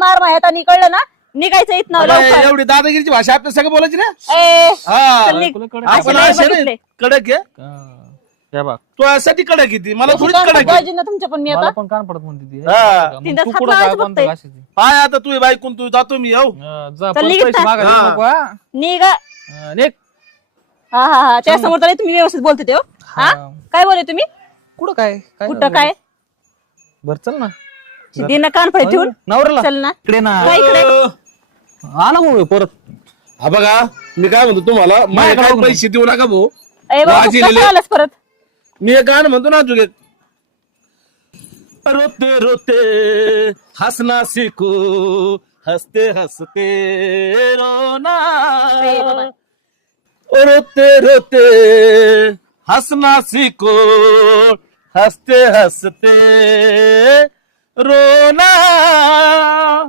मार माहित आणि कळलं ना निघायचं इथनं अरे, लवकर. एवढी दादागिरीची भाषा आपल्या सगळं बोलायची ना ए, हा चल निघ. तुला कडक असे आपण नाही असे बघितले. नाही कडक आहे हे बघ तो यासाठी कडक येते मला तशी थोडीच कान कडक आहे पाहिजे ना तुमच्या पण मी मला आता पण कान पडत म्हणते ती हा. मग तिथं तू हात कुठं लावायचं काय कोणत्या बघतोय. घासायची? पाय आता तू बायकून तू जातो मी येऊ जा चल परत निघ पैसे इथं. मागायला हा. नको हा. निघ. निघ. हा हा हा त्या समोर तरी तुम्ही व्यवस्थित बोलते ते हो. हा हा. काय बोलले तुम्ही कुठं काय काय कुठं काय बर चल ना दिन कान फळे ठेवून नवऱ्याला चल ना इकडे ना काय इकडे आला मग परत हा बघा मी काय म्हणतो तुम्हाला माझ्याकडे बघू ना. पैसे देऊ नका भाऊ ए बाबा तू माझी कसं लिहिलं. आलास परत मी एक गाणं म्हणतो ना तुझे रोते रोते हंसना सीखो हंसते हंसते रोना ए बाबा. रोते रोते हंसना सीखो हंसते हंसते रोना